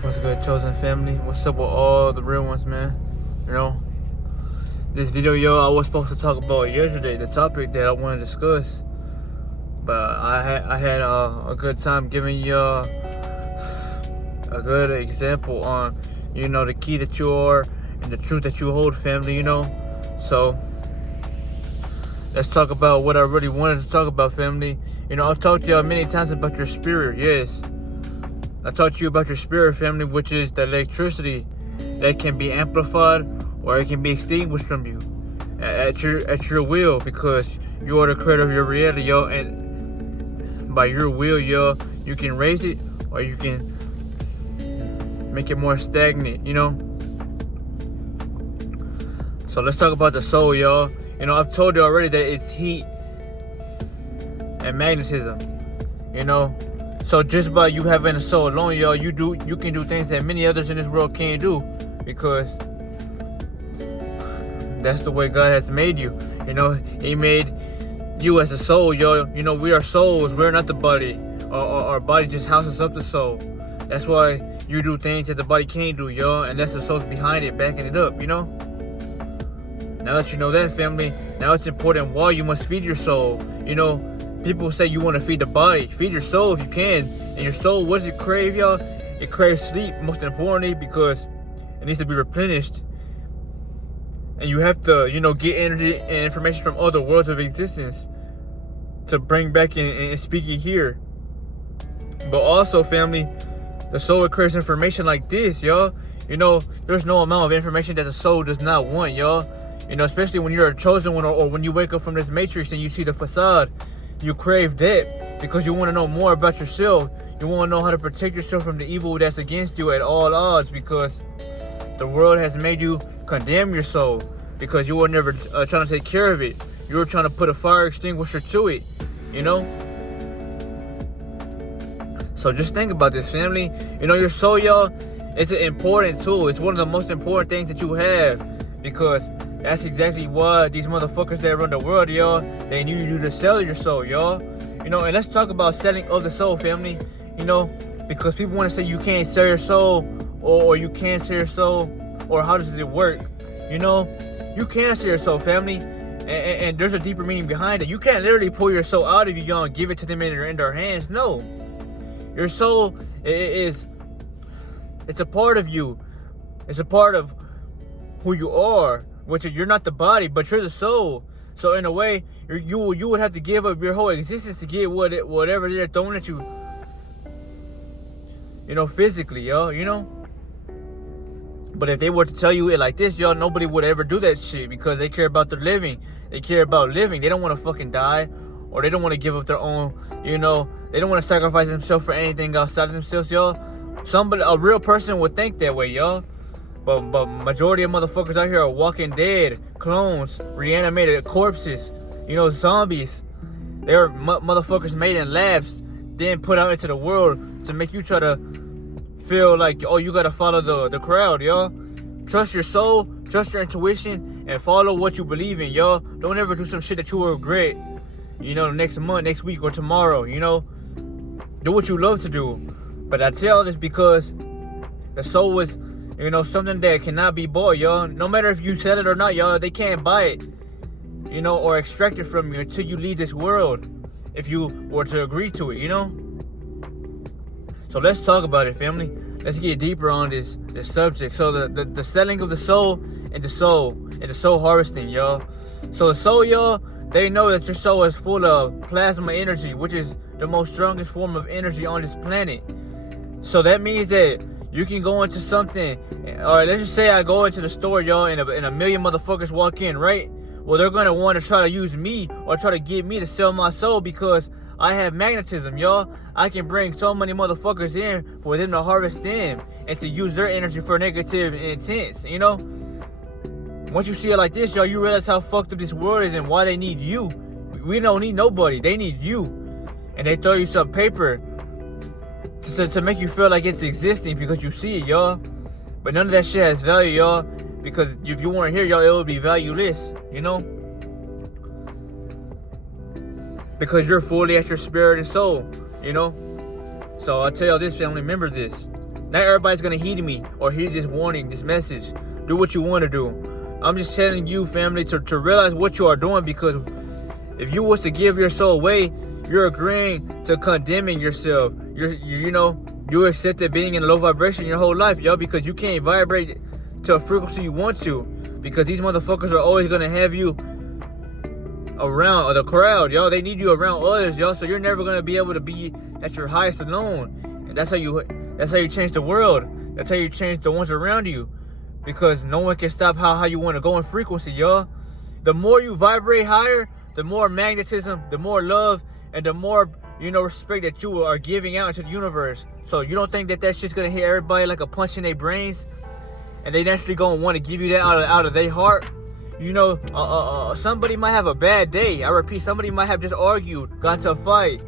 What's good, chosen family? What's up with all the real ones, man? You know, this video, I was supposed to talk about yesterday, the topic that I want to discuss, but I had a good time giving you a good example on, the key that you are and the truth that you hold, family. So let's talk about what I really wanted to talk about, family. I've talked to y'all many times about your spirit, yes. I talked to you about your spirit, family, which is the electricity that can be amplified or it can be extinguished from you at your will, because you are the creator of your reality, yo. And by your will, yo, you can raise it or you can make it more stagnant, So let's talk about the soul, y'all. I've told you already that it's heat and magnetism, So just by you having a soul alone, y'all, you can do things that many others in this world can't do, because that's the way God has made you. He made you as a soul, yo. We are souls. We're not the body. Our body just houses up the soul. That's why you do things that the body can't do, yo. And that's the soul's behind it, backing it up, Now that you know that, family, now it's important why you must feed your soul. People say you want to feed the body. Feed your soul if you can. And your soul, what does it crave, y'all? It craves sleep, most importantly, because it needs to be replenished. And you have to, get energy and information from other worlds of existence to bring back and speak it here. But also, family, the soul craves information like this, y'all. There's no amount of information that the soul does not want, y'all. Especially when you're a chosen one, or when you wake up from this matrix and you see the facade. You crave that because you want to know more about yourself. You want to know how to protect yourself from the evil that's against you at all odds, because the world has made you condemn your soul because you were never trying to take care of it. You were trying to put a fire extinguisher to it, So just think about this, family. Your soul, y'all, it's an important tool. It's one of the most important things that you have, because that's exactly why these motherfuckers that run the world, y'all, they need you to sell your soul, y'all. And let's talk about selling of the soul, family. Because people want to say you can't sell your soul, or you can't sell your soul, or how does it work? You can sell your soul, family. And there's a deeper meaning behind it. You can't literally pull your soul out of you, y'all, and give it to them in their hands. No. Your soul it's a part of you. It's a part of who you are. Which you're not the body, but you're the soul. So in a way, you would have to give up your whole existence to get whatever they're throwing at you. Physically, y'all. But if they were to tell you it like this, y'all, nobody would ever do that shit, because they care about their living. They care about living. They don't want to fucking die, or they don't want to give up their own. They don't want to sacrifice themselves for anything outside of themselves, y'all. A real person would think that way, y'all. But majority of motherfuckers out here are walking dead, clones, reanimated corpses, zombies. They're motherfuckers made in labs, then put out into the world to make you try to feel like, oh, you gotta follow the crowd, y'all. Trust your soul, trust your intuition, and follow what you believe in, y'all. Don't ever do some shit that you will regret, next month, next week, or tomorrow, Do what you love to do. But I tell this because the soul is, something that cannot be bought, y'all. No matter if you sell it or not, y'all, they can't buy it, or extract it from you until you leave this world, if you were to agree to it, So let's talk about it, family. Let's get deeper on this subject. So the selling of the soul and the soul harvesting, y'all. So the soul, y'all, they know that your soul is full of plasma energy, which is the most strongest form of energy on this planet. So that means that you can go into something, or let's just say I go into the store, y'all, and a million motherfuckers walk in, right? Well, they're going to want to try to use me or try to get me to sell my soul, because I have magnetism, y'all. I can bring so many motherfuckers in for them to harvest them and to use their energy for negative intents, Once you see it like this, y'all, you realize how fucked up this world is and why they need you. We don't need nobody. They need you. And they throw you some paper to make you feel like it's existing because you see it, y'all. But none of that shit has value, y'all. Because if you weren't here, y'all, it would be valueless, Because you're fully at your spirit and soul, So I tell y'all this, family, remember this. Not everybody's gonna heed me or heed this warning, this message. Do what you want to do. I'm just telling you, family, to realize what you are doing, because if you was to give your soul away, you're agreeing to condemning yourself. You accepted being in a low vibration your whole life, yo, because you can't vibrate to a frequency you want to, because these motherfuckers are always gonna have you around the crowd, yo. They need you around others, yo, so you're never gonna be able to be at your highest alone. And that's how you change the world. That's how you change the ones around you, because no one can stop how you want to go in frequency, yo. The more you vibrate higher, the more magnetism, the more love, and the more, respect that you are giving out into the universe. So you don't think that that's just gonna hit everybody like a punch in their brains, and they naturally gonna want to give you that out of their heart? Somebody might have a bad day. I repeat, somebody might have just argued, got into a fight,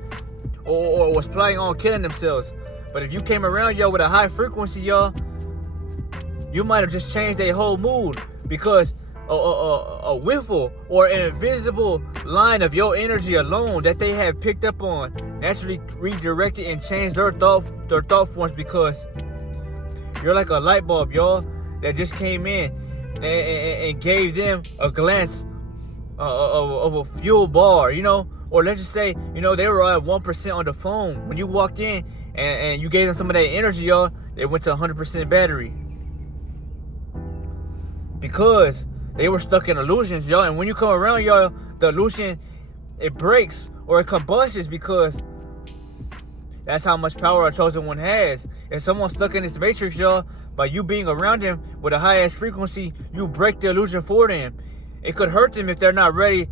or was planning on killing themselves. But if you came around, yo, with a high frequency, yo, you might have just changed their whole mood, because a whiffle or an invisible line of your energy alone that they have picked up on naturally redirected and changed their thought forms, because you're like a light bulb, y'all, that just came in and gave them a glance of a fuel bar, or let's just say, they were at 1% on the phone. When you walked in and you gave them some of that energy, y'all, they went to 100% battery, because they were stuck in illusions, y'all. And when you come around, y'all, the illusion, it breaks or it combustions, because that's how much power a chosen one has. If someone's stuck in this matrix, y'all, by you being around them with a high-ass frequency, you break the illusion for them. It could hurt them if they're not ready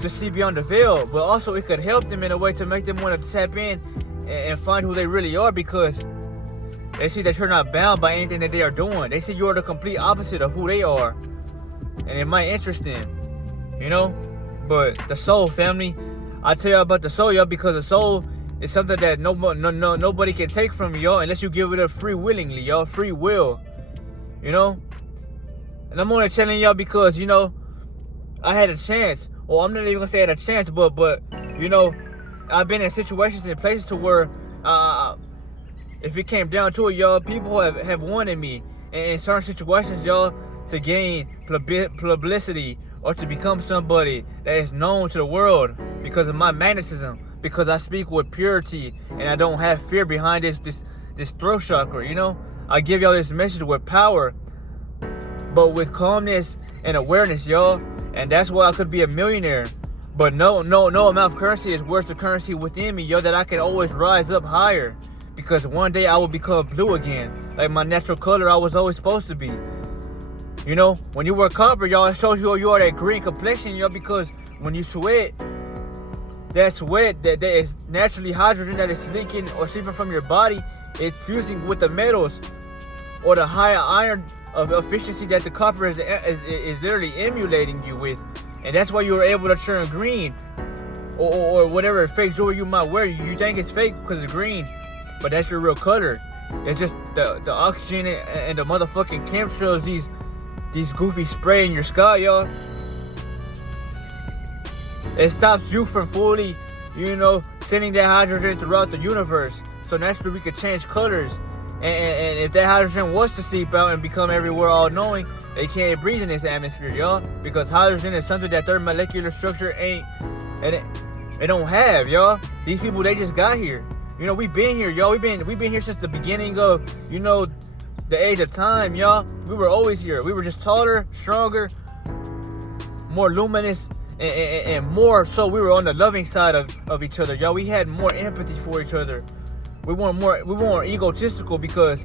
to see beyond the veil, but also it could help them in a way to make them want to tap in and find who they really are, because they see that you're not bound by anything that they are doing. They see you're the complete opposite of who they are, and it might interest them, But the soul, family, I tell you about the soul, y'all, because the soul is something that nobody can take from you, y'all, unless you give it up free willingly, y'all, free will, And I'm only telling y'all because, I had a chance, or I'm not even gonna say I had a chance, but I've been in situations and places to where, if it came down to it, y'all, people have wanted me in certain situations, y'all, to gain publicity or to become somebody that is known to the world because of my magnetism, because I speak with purity and I don't have fear behind this throat chakra, I give y'all this message with power, but with calmness and awareness, y'all, and that's why I could be a millionaire. But no amount of currency is worth the currency within me, yo, that I can always rise up higher, because one day I will become blue again, like my natural color I was always supposed to be. When you wear copper, y'all, it shows you are that green complexion, y'all, because when you sweat, that sweat that is naturally hydrogen that is leaking or seeping from your body, it's fusing with the metals or the higher iron of efficiency that the copper is literally emulating you with, and that's why you were able to turn green, or whatever fake jewelry you might wear. You think it's fake because it's green, but that's your real color. It's just the oxygen and the motherfucking chemtrails, these goofy spray in your sky, y'all. It stops you from fully, sending that hydrogen throughout the universe. So naturally we could change colors. And if that hydrogen was to seep out and become everywhere all-knowing, they can't breathe in this atmosphere, y'all. Because hydrogen is something that their molecular structure ain't, and it don't have, y'all. These people, they just got here. We've been here, y'all. We've been here since the beginning of, the age of time, y'all. We were always here. We were just taller, stronger, more luminous, and more so we were on the loving side of each other, y'all. We had more empathy for each other. We weren't egotistical because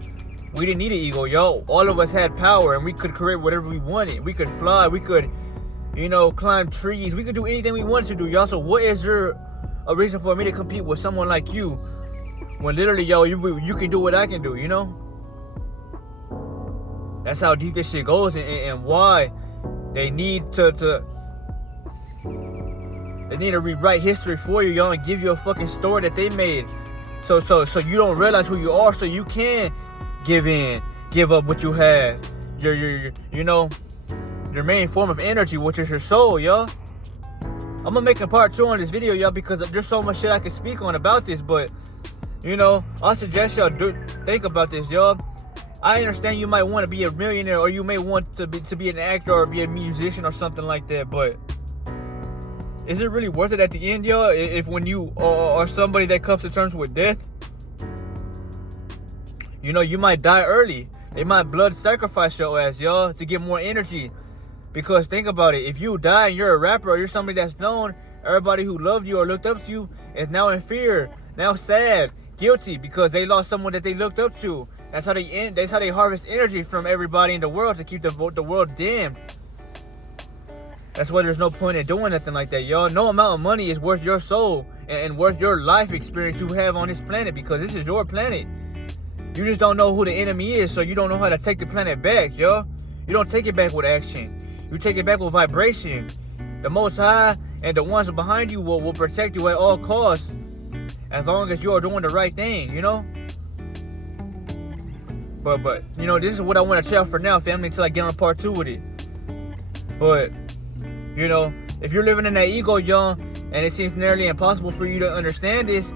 we didn't need an ego, y'all. All of us had power and we could create whatever we wanted. We could fly, we could, climb trees. We could do anything we wanted to do, y'all. So what is there a reason for me to compete with someone like you when literally, yo, you can do what I can do, That's how deep this shit goes, and why they need to rewrite history for you, y'all, and give you a fucking story that they made. So you don't realize who you are, so you can give up what you have. Your main form of energy, which is your soul, y'all. I'm gonna make a part 2 on this video, y'all, because there's so much shit I can speak on about this, but I suggest y'all think about this, y'all. I understand you might want to be a millionaire, or you may want to be an actor or be a musician or something like that, but is it really worth it at the end, y'all? If when you are somebody that comes to terms with death, you know, you might die early. They might blood sacrifice your ass, y'all, to get more energy. Because think about it, if you die and you're a rapper or you're somebody that's known, everybody who loved you or looked up to you is now in fear, now sad, guilty, because they lost someone that they looked up to. That's how they harvest energy from everybody in the world to keep the world dimmed. That's why there's no point in doing nothing like that, y'all. No amount of money is worth your soul and worth your life experience you have on this planet, because this is your planet. You just don't know who the enemy is, so you don't know how to take the planet back, y'all. You don't take it back with action. You take it back with vibration. The Most High and the ones behind you will protect you at all costs, as long as you are doing the right thing, you know? But you know, this is what I want to tell for now, family, until I get on part 2 with it. But you know, if you're living in that ego, y'all, and it seems nearly impossible for you to understand this,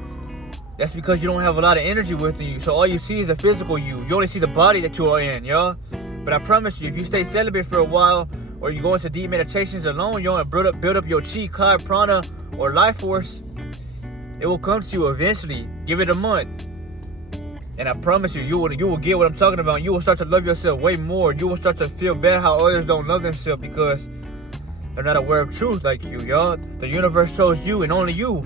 that's because you don't have a lot of energy within you. So all you see is a physical you. You only see the body that you are in, y'all. But I promise you, if you stay celibate for a while, or you go into deep meditations alone, y'all, and build up your chi, kai, prana, or life force, it will come to you eventually. Give it a month. And I promise you, you will get what I'm talking about. You will start to love yourself way more. You will start to feel bad how others don't love themselves, because they're not aware of truth like you, y'all. The universe chose you and only you.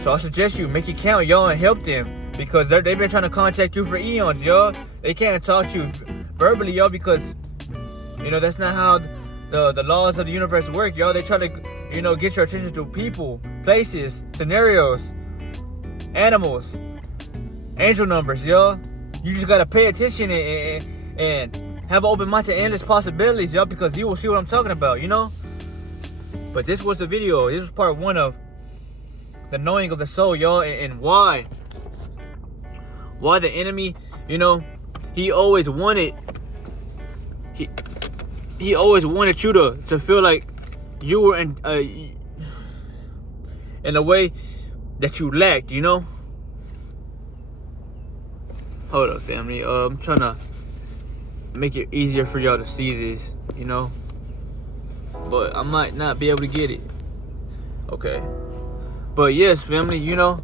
So I suggest you make it count, y'all, and help them, because they've been trying to contact you for eons, y'all. They can't talk to you verbally, y'all, because you know that's not how the laws of the universe work, y'all. They try to, you know, get your attention to people, places, scenarios, animals, angel numbers, y'all. You just gotta pay attention and have an open mind to endless possibilities, y'all, because you will see what I'm talking about, you know. But this was the video. This was part 1 of the knowing of the soul, y'all, and why the enemy, you know, he always wanted you to feel like you were in a way that you lacked, you know. Hold up, family. I'm trying to make it easier for y'all to see this, you know, but I might not be able to get it. Okay. But yes, family, you know,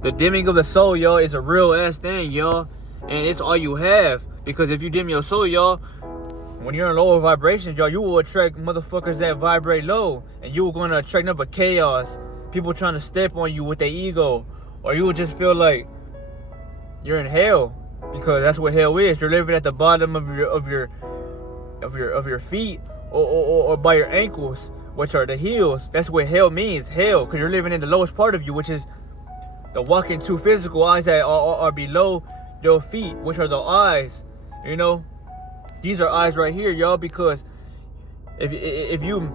the dimming of the soul, y'all, is a real ass thing, y'all. And it's all you have. Because if you dim your soul, y'all, when you're in lower vibrations, y'all, you will attract motherfuckers that vibrate low. And you are going to attract nothing but chaos. People trying to step on you with their ego. Or you will just feel like you're in hell. Because that's what hell is. You're living at the bottom of your feet, or by your ankles, which are the heels. That's what hell means, hell, because you're living in the lowest part of you, which is the walking two physical eyes that are below your feet, which are the eyes. You know, these are eyes right here, y'all, because if you,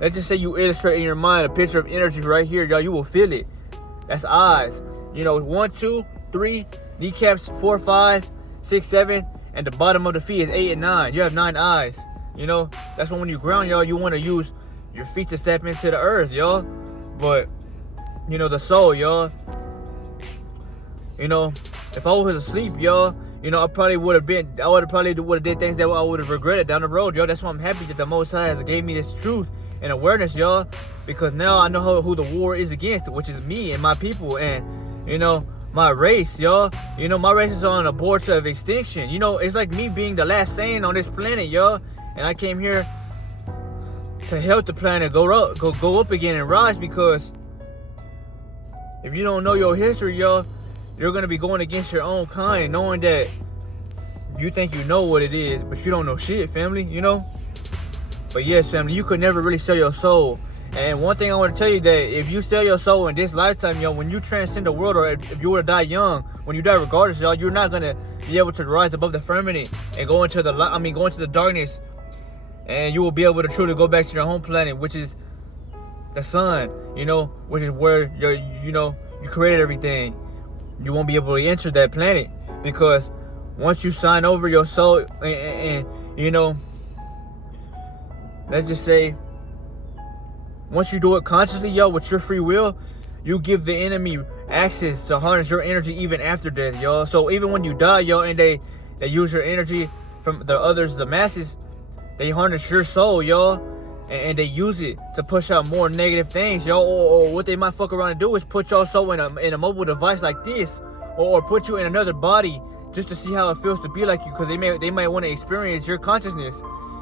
let's just say you illustrate in your mind a picture of energy right here, y'all, you will feel it. That's eyes. You know, 1, 2, 3, kneecaps 4, 5, 6, 7, and the bottom of the feet is 8 and 9. You have 9 eyes. You know, that's when you ground, y'all, you want to use your feet to step into the earth, y'all. But you know, the soul, y'all, you know, if I was asleep, y'all, you know, I probably would have did things that I would have regretted down the road, y'all. That's why I'm happy that the Most High has gave me this truth and awareness, y'all, because now I know who the war is against, which is me and my people, and you know, my race, y'all. You know, my race is on a border of extinction. You know, it's like me being the last Saiyan on this planet, y'all. And I came here to help the planet go up again and rise, because if you don't know your history, y'all, you're going to be going against your own kind, knowing that you think you know what it is, but you don't know shit, family, you know? But yes, family, you could never really sell your soul. And one thing I want to tell you, that if you sell your soul in this lifetime, y'all, when you transcend the world, or if you were to die young, when you die regardless, y'all, you're not going to be able to rise above the firmament and go into the darkness. And you will be able to truly go back to your home planet, which is the sun, you know, which is where you created everything. You won't be able to enter that planet, because once you sign over your soul and you know, let's just say, once you do it consciously, yo, with your free will, you give the enemy access to harness your energy even after death, y'all. So even when you die, y'all, and they use your energy from the others, the masses, they harness your soul, y'all, and they use it to push out more negative things, y'all. Or what they might fuck around and do is put your soul in a mobile device like this, or put you in another body just to see how it feels to be like you, because they might want to experience your consciousness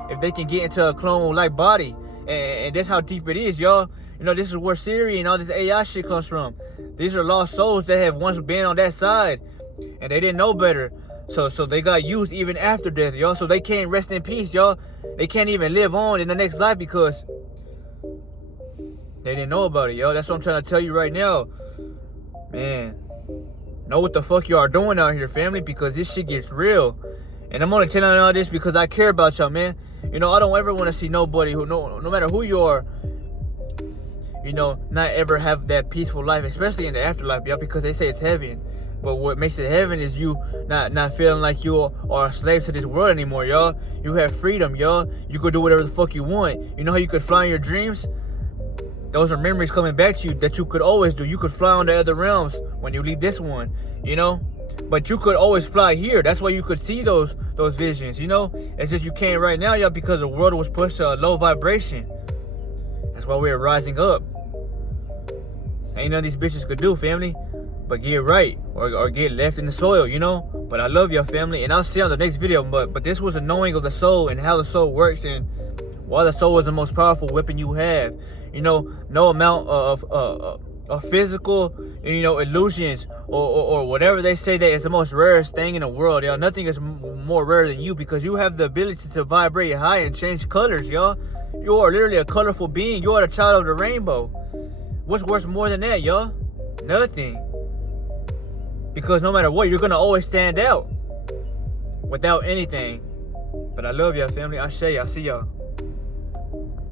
if they can get into a clone-like body, and that's how deep it is, y'all. You know, this is where Siri and all this AI shit comes from. These are lost souls that have once been on that side, and they didn't know better. So they got used even after death, y'all. So they can't rest in peace, y'all. They can't even live on in the next life because they didn't know about it, y'all. That's what I'm trying to tell you right now. Man, know what the fuck you are doing out here, family, because this shit gets real. And I'm only telling you all this because I care about y'all, man. You know, I don't ever want to see nobody who, no matter who you are, you know, not ever have that peaceful life, especially in the afterlife, y'all, because they say it's heaven. But what makes it heaven is you not feeling like you are a slave to this world anymore, y'all. You have freedom, y'all. You could do whatever the fuck you want. You know how you could fly in your dreams? Those are memories coming back to you that you could always do. You could fly on the other realms when you leave this one, you know? But you could always fly here. That's why you could see those visions, you know? It's just you can't right now, y'all, because the world was pushed to a low vibration. That's why we're rising up. Ain't none of these bitches could do, family, but get right or get left in the soil, you know? But I love y'all, family, and I'll see you on the next video. But this was a knowing of the soul and how the soul works and why the soul is the most powerful weapon you have. You know, no amount of physical, you know, illusions or whatever they say that is the most rarest thing in the world, y'all. Nothing is more rare than you because you have the ability to vibrate high and change colors, y'all. You are literally a colorful being. You are the child of the rainbow. What's worth more than that, y'all? Nothing. Because no matter what, you're gonna always stand out without anything. But I love y'all, family. I say y'all. See y'all.